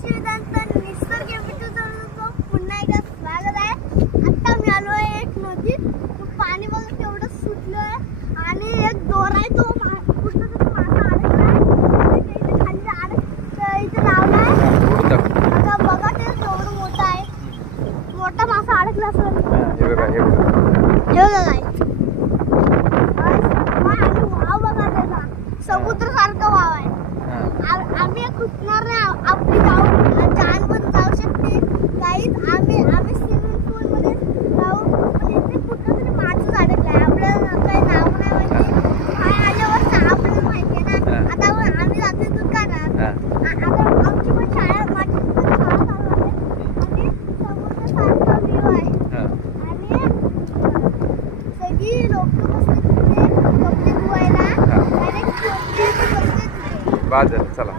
कृषी विज्ञानचा निसर्ग एपिसोडवर पुन्हा एकदा स्वागत आहे. आता मी आलो आहे एक नदीत. पाणी बघा केवढं सुटलंय आणि एक दोरा आहे तो कुठं तरी मासा अडकलाय. इथे खाली अडक इथे लावलाय. आता बघा ते केवढं मोठं आहे. मोठा मासा अडकला असेल. हे बघा हे बघा हे बघा काय वाव बघा त्याचा समुद्र सारखं वाव आहे. आम्ही खुटणार नाही. आपली जान पण जाऊ शकते काहीच. आम्ही स्विमिंग पूल मध्ये जाऊ. पण इथे कुठं तरी माणूस अडकलाय. आपल्याला काही नाव नाही माहिती. काय आल्यावर आपल्याला माहिती आहे ना. आता आम्ही जातोय दुकानात. आता आमची पण शाळा माझी पण शाळा चालू आहे आणि समुद्र सारखा व्ह्यू आहे आणि सगळी लोक बसले तिथे कपडे धुवायला. बाजार चला.